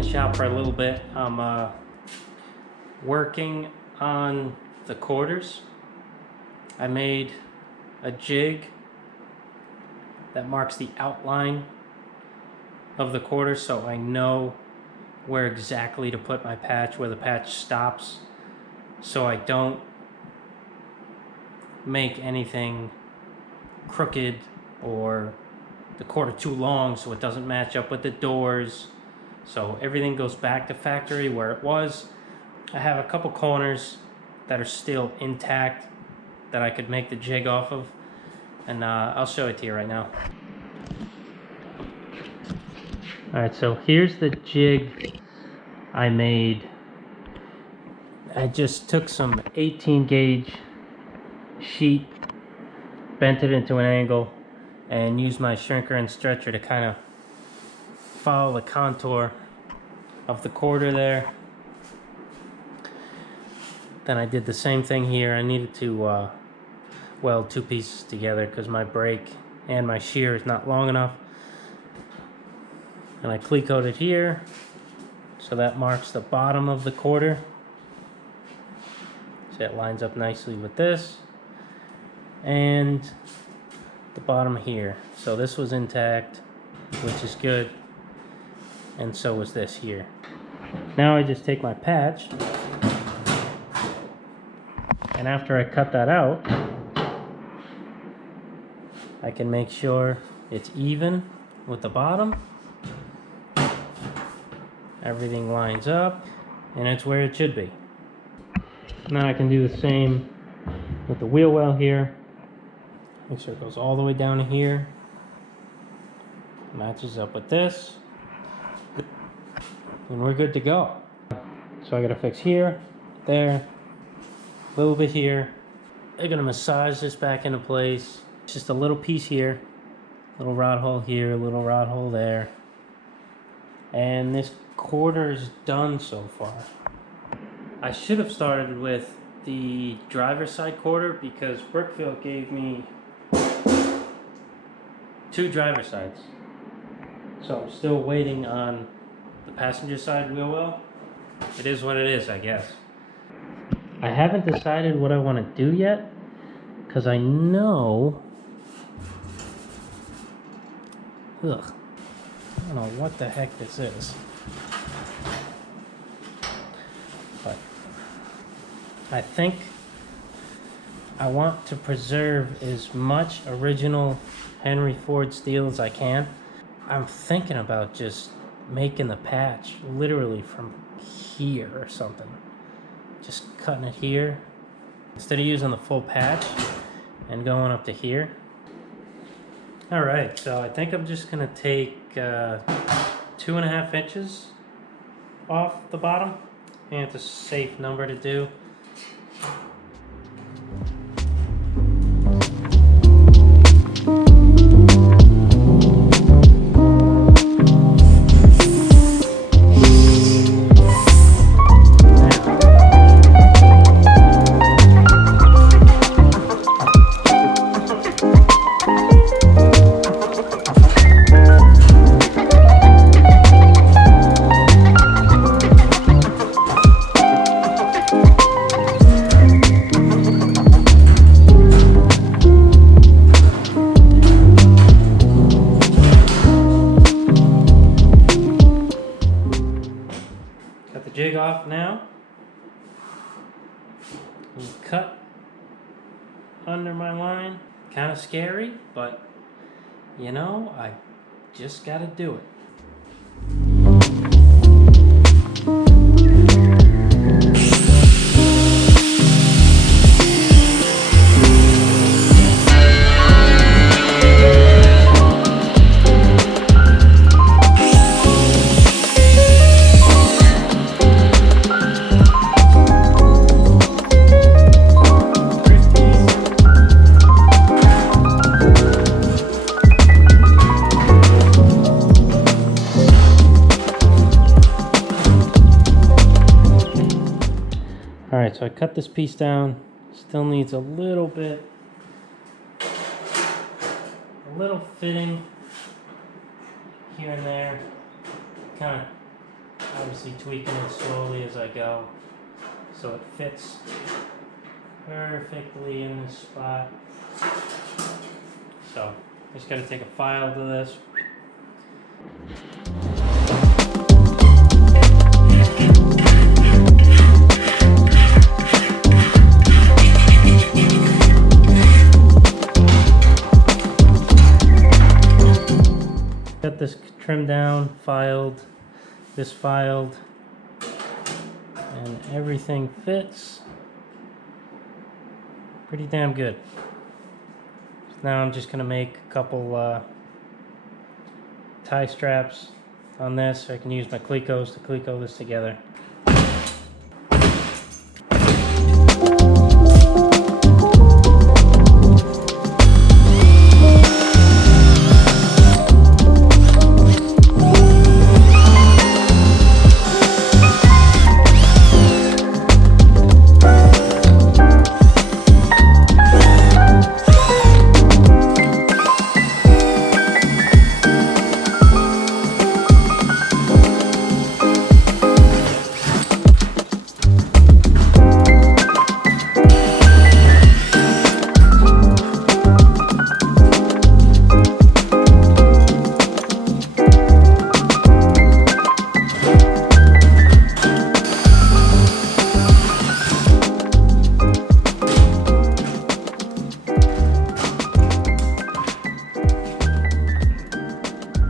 the shop for a little bit. I'm working on the quarters. I made a jig that marks the outline of the quarter, so I know where exactly to put my patch, where the patch stops, so I don't make anything crooked or the quarter too long so it doesn't match up with the doors. So everything goes back to factory where it was. I have a couple corners that are still intact that I could make the jig off of, and I'll show it to you right now. Alright, so here's the jig I made. I just took some 18 gauge sheet, bent it into an angle, and used my shrinker and stretcher to kind of follow the contour of the quarter there. Then I did the same thing here. I needed to weld two pieces together because my brake and my shear is not long enough. And I clecoed here, so that marks the bottom of the quarter. So it lines up nicely with this. And the bottom here. So this was intact, which is good. And so was this here. Now I just take my patch, and after I cut that out, I can make sure it's even with the bottom. Everything lines up, and it's where it should be. Now I can do the same with the wheel well here. Make sure it goes all the way down to here. Matches up with this. And we're good to go. So I gotta fix here, there, a little bit here. I'm gonna massage this back into place. Just a little piece here, little rod hole here, little rod hole there. And this quarter is done so far. I should have started with the driver's side quarter because Brookfield gave me 2 driver sides. So I'm still waiting on the passenger side wheel well. It is what it is, I guess. I haven't decided what I want to do yet because I know, I don't know what the heck this is, but I think I want to preserve as much original Henry Ford steel as I can. I'm thinking about just making the patch literally from here or something. Just cutting it here instead of using the full patch and going up to here. Alright, so I think I'm just gonna take 2.5 inches off the bottom. I think it's a safe number to do. Jig off now. And cut under my line. Kind of scary, but you know, I just gotta do it. Alright, so I cut this piece down. Still needs a little bit, a little fitting here and there. Kind of Obviously tweaking it slowly as I go so it fits perfectly in this spot. So just gotta take a file to this. Got this trimmed down, filed, this filed, and everything fits pretty damn good. So now I'm just gonna make a couple tie straps on this so I can use my clecos to cleco this together.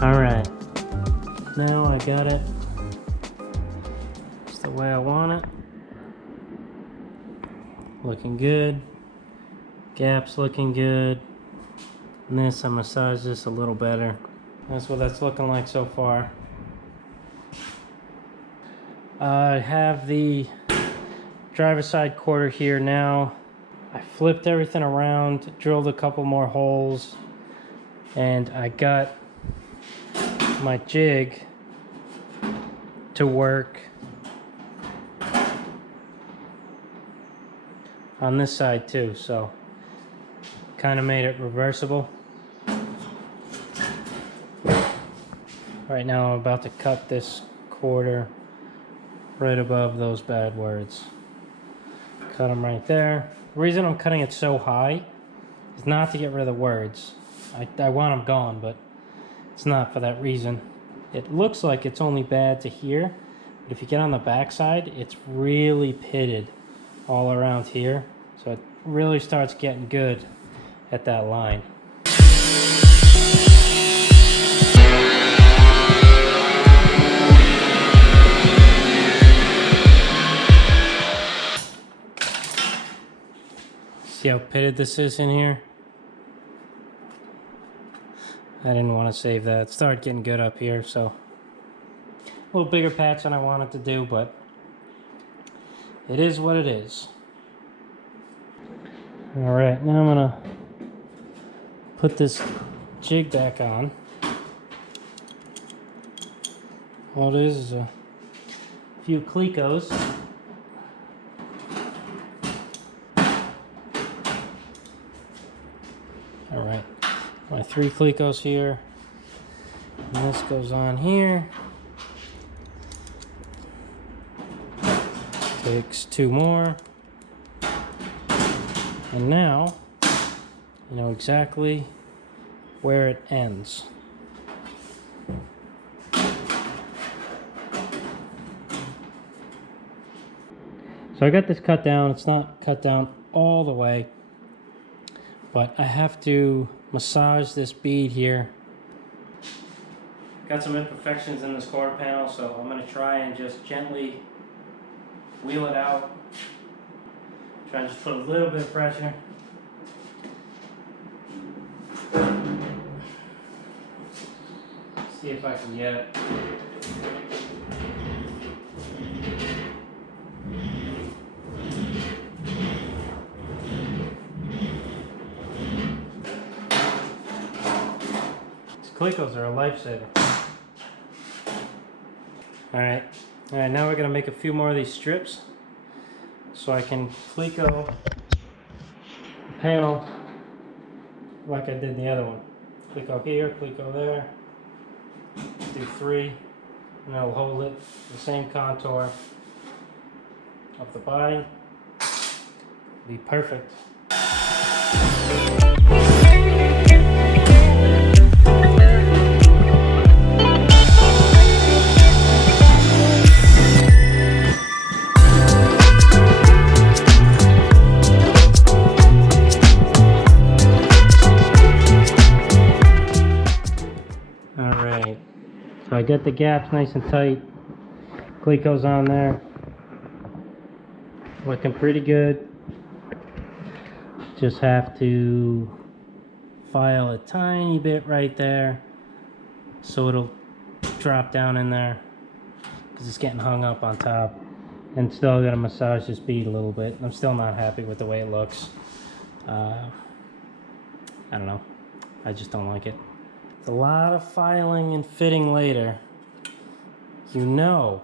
Alright, now I got it just the way I want it. Looking good, gaps looking good, and this, I massage this a little better. That's what that's looking like so far. I have the driver's side quarter here now. I flipped everything around, drilled a couple more holes, and I got my jig to work on this side too, so kind of made it reversible. Right now I'm about to cut this quarter right above those bad words. Cut them right there. The reason I'm cutting it so high is not to get rid of the words. I want them gone, but it's not for that reason. It looks like it's only bad to here, but if you get on the back side, it's really pitted all around here. So it really starts getting good at that line. See how pitted this is in here? I didn't want to save that. It started getting good up here, so a little bigger patch than I wanted to do, but it is what it is. Alright, now I'm gonna put this jig back on. All it is a few clecos. Alright, my 3 clecos here, and this goes on here. Takes 2 more, and now you know exactly where it ends. So I got this cut down. It's not cut down all the way, but I have to massage this bead here. Got some imperfections in this quarter panel, so I'm going to try and just gently wheel it out. Try and just put a little bit of pressure. See if I can get it. Clecos are a lifesaver. Alright, now we're going to make a few more of these strips so I can cleco the panel like I did the other one. Cleco here, cleco there. Do 3 and it'll hold it the same contour of the body. Be perfect. Alright, so I got the gaps nice and tight. Clecos on there. Looking pretty good. Just have to file a tiny bit right there so it'll drop down in there because it's getting hung up on top. And still gotta massage this bead a little bit. I'm still not happy with the way it looks. I don't know. I just don't like it. It's a lot of filing and fitting later. You know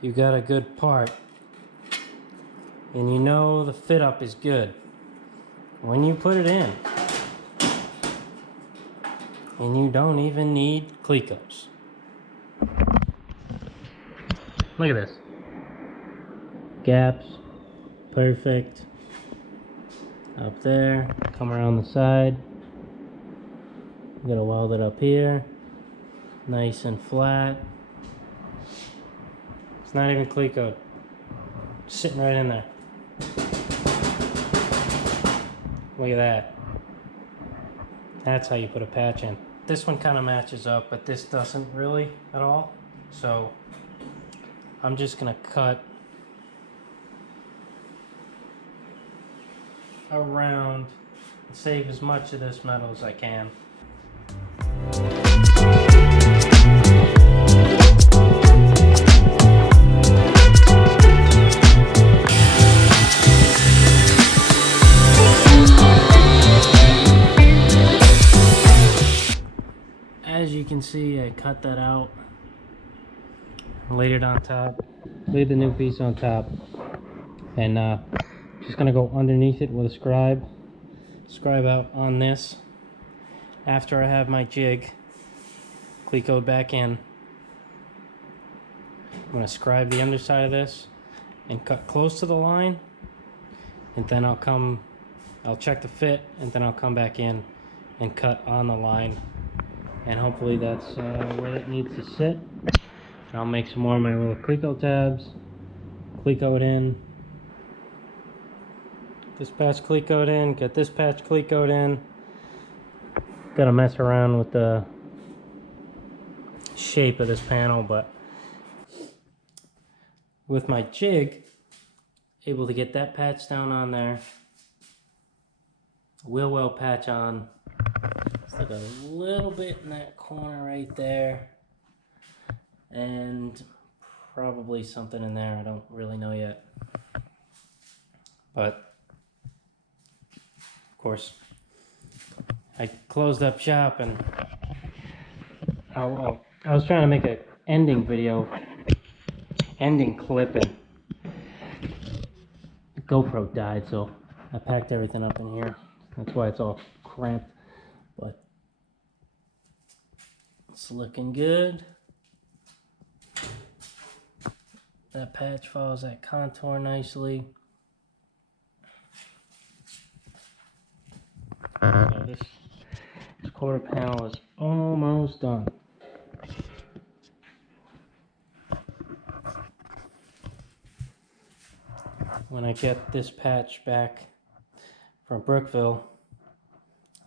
you got a good part. And you know the fit up is good when you put it in. And you don't even need clecos. Look at this. Gaps, perfect. Up there, come around the side. I'm gonna weld it up here. Nice and flat. It's not even clecoed. Sitting right in there. Look at that. That's how you put a patch in. This one kind of matches up, but this doesn't really at all. So I'm just gonna cut around and save as much of this metal as I can. As you can see, I cut that out, laid it on top, laid the new piece on top, and just gonna go underneath it with a scribe out on this. After I have my jig clecoed back in, I'm gonna scribe the underside of this and cut close to the line, and then I'll check the fit, and then I'll come back in and cut on the line. And hopefully that's where it needs to sit. And I'll make some more of my little cleco tabs. Cleco it in. This patch clecoed in. Get this patch clecoed in. Gotta mess around with the shape of this panel, but with my jig, able to get that patch down on there. Wheel well patch on. Like a little bit in that corner right there, and probably something in there. I don't really know yet, but of course I closed up shop, and I was trying to make an ending video, ending clip, and the GoPro died, so I packed everything up in here. That's why it's all cramped, but it's looking good. That patch follows that contour nicely. So this quarter panel is almost done. When I get this patch back from Brookville,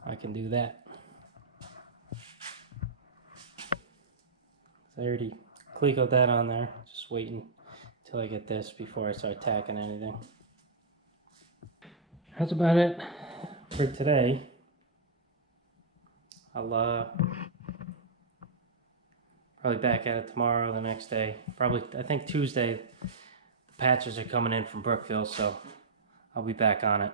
I can do that. I already clecoed that on there. Just waiting till I get this before I start tacking anything. That's about it for today. I'll probably back at it tomorrow or the next day. Probably, I think Tuesday, the patches are coming in from Brookville, so I'll be back on it.